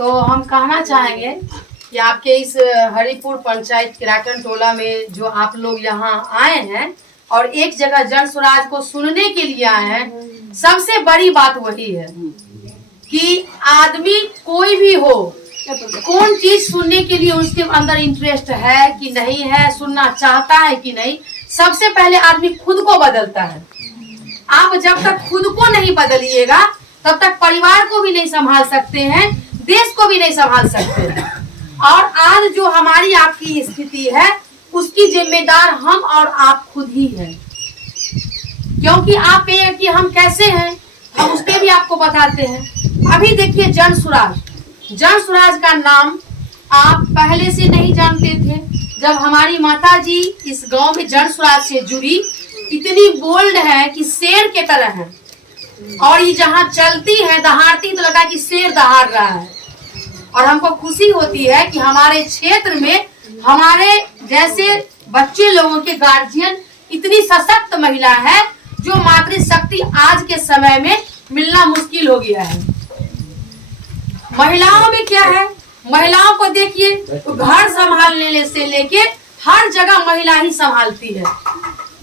तो हम कहना चाहेंगे कि आपके इस हरिपुर पंचायत किराकन टोला में जो आप लोग यहाँ आए हैं और एक जगह जन स्वराज को सुनने के लिए आए हैं, सबसे बड़ी बात वही है कि आदमी कोई भी हो, कौन चीज सुनने के लिए उसके अंदर इंटरेस्ट है कि नहीं है, सुनना चाहता है कि नहीं। सबसे पहले आदमी खुद को बदलता है। आप जब तक खुद को नहीं बदलिएगा तब तक परिवार को भी नहीं संभाल सकते हैं, देश को भी नहीं संभाल सकते हैं। और आज जो हमारी आपकी स्थिति है उसकी जिम्मेदार हम और आप खुद ही हैं, क्योंकि आप ये कि हम कैसे हैं हम उसके भी आपको बताते हैं। अभी देखिए जन स्वराज का नाम आप पहले से नहीं जानते थे। जब हमारी माता जी इस गांव में जन स्वराज से जुड़ी, इतनी बोल्ड है कि शेर के तरह है, और ये जहाँ चलती है दहाड़ती तो लगा कि शेर दहाड़ रहा है। और हमको खुशी होती है कि हमारे क्षेत्र में हमारे जैसे बच्चे लोगों के गार्जियन इतनी सशक्त महिला है जो मातृशक्ति आज के समय में मिलना मुश्किल हो गया है। महिलाओं में क्या है, महिलाओं को देखिए तो घर संभालने से लेके हर जगह महिला ही संभालती है।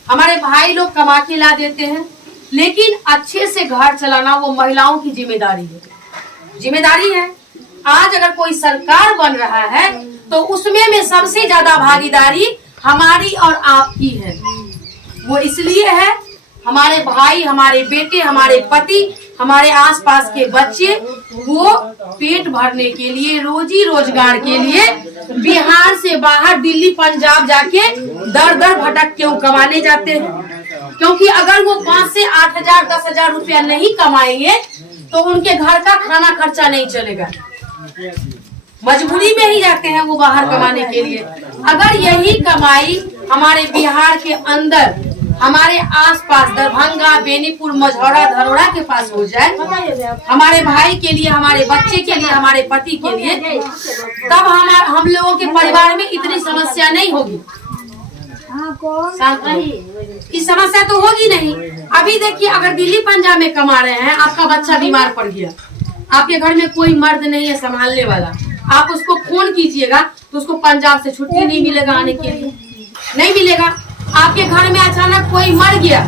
हमारे भाई लोग कमा के ला देते हैं, लेकिन अच्छे से घर चलाना वो महिलाओं की जिम्मेदारी है। आज अगर कोई सरकार बन रहा है तो उसमें में सबसे ज्यादा भागीदारी हमारी और आपकी है। वो इसलिए है हमारे भाई, हमारे बेटे, हमारे पति, हमारे आसपास के बच्चे वो पेट भरने के लिए, रोजी रोजगार के लिए बिहार से बाहर दिल्ली पंजाब जाके दर दर भटक के कमाने जाते हैं। क्योंकि अगर वो 5 से 8 हजार 10 हजार रुपया नहीं कमाएंगे तो उनके घर का खाना खर्चा नहीं चलेगा। मजबूरी में ही जाते हैं वो बाहर कमाने के लिए। अगर यही कमाई हमारे बिहार के अंदर, हमारे आसपास दरभंगा, बेनीपुर, मझौरा, धरोड़ा के पास हो जाए, हमारे भाई के लिए, हमारे बच्चे के लिए, हमारे पति के लिए, तब हम लोगों के परिवार में इतनी समस्या नहीं होगी। इस समस्या तो होगी नहीं। अभी देखिए अगर दिल्ली पंजाब में कमा रहे हैं, आपका बच्चा बीमार पड़ गया, आपके घर में कोई मर्द नहीं है संभालने वाला, आप उसको फोन कीजिएगा तो उसको पंजाब से छुट्टी नहीं मिलेगा, आने के लिए नहीं मिलेगा। आपके घर में अचानक कोई मर गया,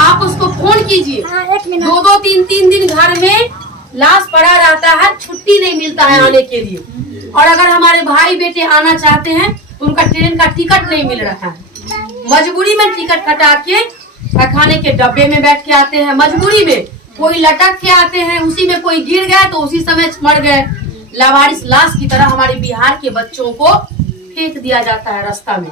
आप उसको फोन कीजिए, 2-2, 3-3 दिन घर में लाश पड़ा रहता है, छुट्टी नहीं मिलता है आने के लिए। और अगर हमारे भाई बेटे आना चाहते हैं तो उनका ट्रेन का टिकट नहीं मिल रहा है, मजबूरी में टिकट कटा के खाने के डब्बे में बैठ के आते हैं, मजबूरी में कोई लटक के आते हैं, उसी में कोई गिर गया तो उसी समय मर गए। लावारिस लाश की तरह हमारे बिहार के बच्चों को फेंक दिया जाता है रास्ता में।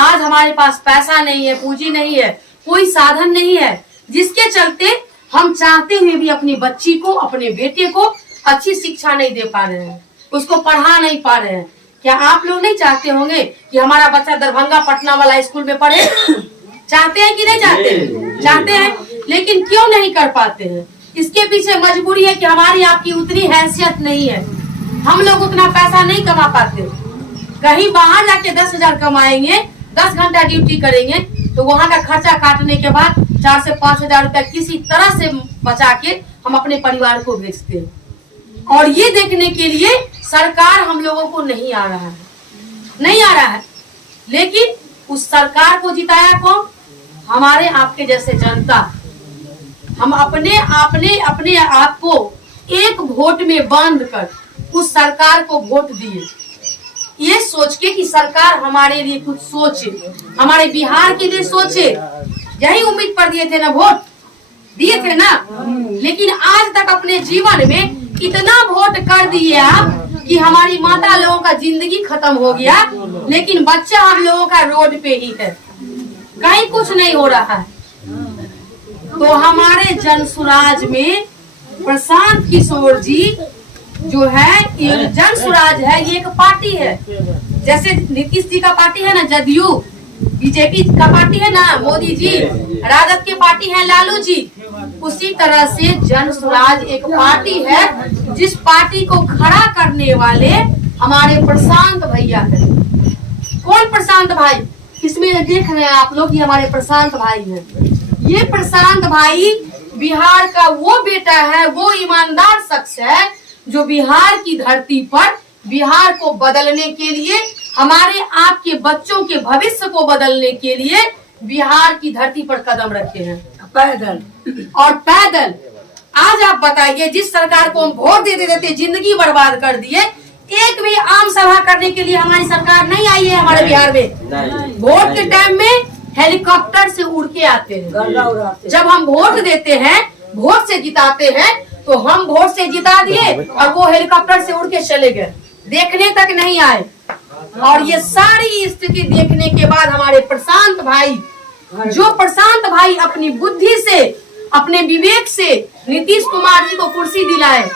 आज हमारे पास पैसा नहीं है, पूंजी नहीं है, कोई साधन नहीं है, जिसके चलते हम चाहते हुए भी अपनी बच्ची को, अपने बेटे को अच्छी शिक्षा नहीं दे पा रहे हैं, उसको पढ़ा नहीं पा रहे हैं। क्या आप लोग नहीं चाहते होंगे कि हमारा बच्चा दरभंगा पटना वाला स्कूल में पढ़े? चाहते हैं कि नहीं चाहते? चाहते हैं, लेकिन क्यों नहीं कर पाते हैं? इसके पीछे मजबूरी है कि हमारी आपकी उतनी हैसियत नहीं है, हम लोग उतना पैसा नहीं कमा पाते। कहीं बाहर जाके 10 हजार कमाएंगे, 10 घंटा ड्यूटी करेंगे तो वहाँ का खर्चा काटने के बाद 4 से 5 हजार रुपया किसी तरह से बचा के हम अपने परिवार को भेजते हैं। और ये देखने के लिए सरकार हम लोगों को नहीं आ रहा है, लेकिन उस सरकार को जिताया कौन? हमारे आपके जैसे जनता। हम अपने आप को एक वोट में बांध कर उस सरकार को वोट दिए, ये सोच के कि सरकार हमारे लिए कुछ सोचे, हमारे बिहार के लिए सोचे। यही उम्मीद पर दिए थे ना, वोट दिए थे ना। लेकिन आज तक अपने जीवन में इतना वोट कर दिए आप कि हमारी माता लोगों का जिंदगी खत्म हो गया, लेकिन बच्चा हम लोगों का रोड पे ही है, कहीं कुछ नहीं हो रहा है। तो हमारे जन स्वराज में प्रशांत किशोर जी जो है, जन स्वराज है, ये एक पार्टी है। जैसे नीतीश जी का पार्टी है ना जदयू, बीजेपी का पार्टी है ना मोदी जी, राजद के पार्टी है लालू जी, उसी तरह से जन स्वराज एक पार्टी है जिस पार्टी को खड़ा करने वाले हमारे प्रशांत भैया है। कौन प्रशांत भाई? इसमें देख रहे हैं आप लोग, ये हमारे प्रशांत भाई हैं। ये प्रशांत भाई बिहार का वो बेटा है, वो ईमानदार शख्स है जो बिहार की धरती पर बिहार को बदलने के लिए, हमारे आपके बच्चों के भविष्य को बदलने के लिए बिहार की धरती पर कदम रखे हैं, पैदल और पैदल। आज आप बताइए, जिस सरकार को हम वोट दे देते जिंदगी बर्बाद कर दिए, एक भी आम सभा करने के लिए हमारी सरकार नहीं आई है हमारे बिहार में। वोट के टाइम में हेलीकॉप्टर से उड़ के आते हैं। जब हम वोट देते हैं, वोट से जिताते हैं, तो हम वोट से जिता दिए और वो हेलीकॉप्टर से उड़ के चले गए, देखने तक नहीं आए। और ये सारी स्थिति देखने के बाद हमारे प्रशांत भाई, जो प्रशांत भाई अपनी बुद्धि से, अपने विवेक से नीतीश कुमार जी को कुर्सी दिलाए,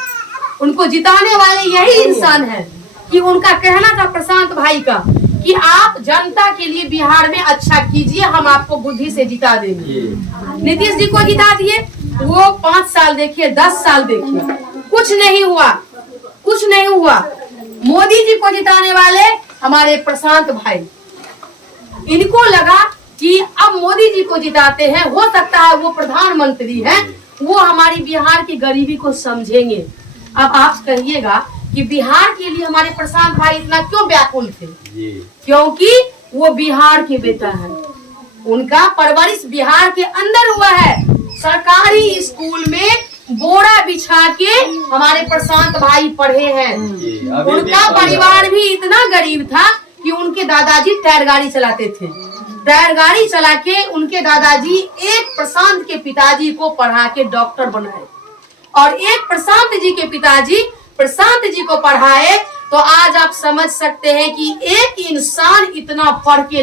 उनको जिताने वाले यही इंसान है कि उनका कहना था प्रशांत भाई का कि आप जनता के लिए बिहार में अच्छा कीजिए, हम आपको बुद्धि से जिता देंगे। नीतीश जी को जिता दिए, वो 5 साल देखिए, 10 साल देखिए, कुछ नहीं हुआ, कुछ नहीं हुआ। मोदी जी को जिताने वाले हमारे प्रशांत भाई, इनको लगा कि अब मोदी जी को जिताते हैं, हो सकता है वो प्रधानमंत्री हैं, वो हमारी बिहार की गरीबी को समझेंगे। अब आप कहिएगा कि बिहार के लिए हमारे प्रशांत भाई इतना क्यों व्याकुल थे? क्योंकि वो बिहार के बेटा है, उनका परवरिश बिहार के अंदर हुआ है। सरकारी स्कूल में बोरा बिछा के हमारे प्रशांत भाई पढ़े हैं। उनका परिवार भी इतना गरीब था कि उनके दादाजी टायर गाड़ी चलाते थे। टायर गाड़ी चला के उनके दादाजी एक प्रशांत के पिताजी को पढ़ा के डॉक्टर बनाए, और एक प्रशांत जी के पिताजी प्रशांत जी को पढ़ाए। तो आज आप समझ सकते हैं कि एक इंसान इतना पढ़ के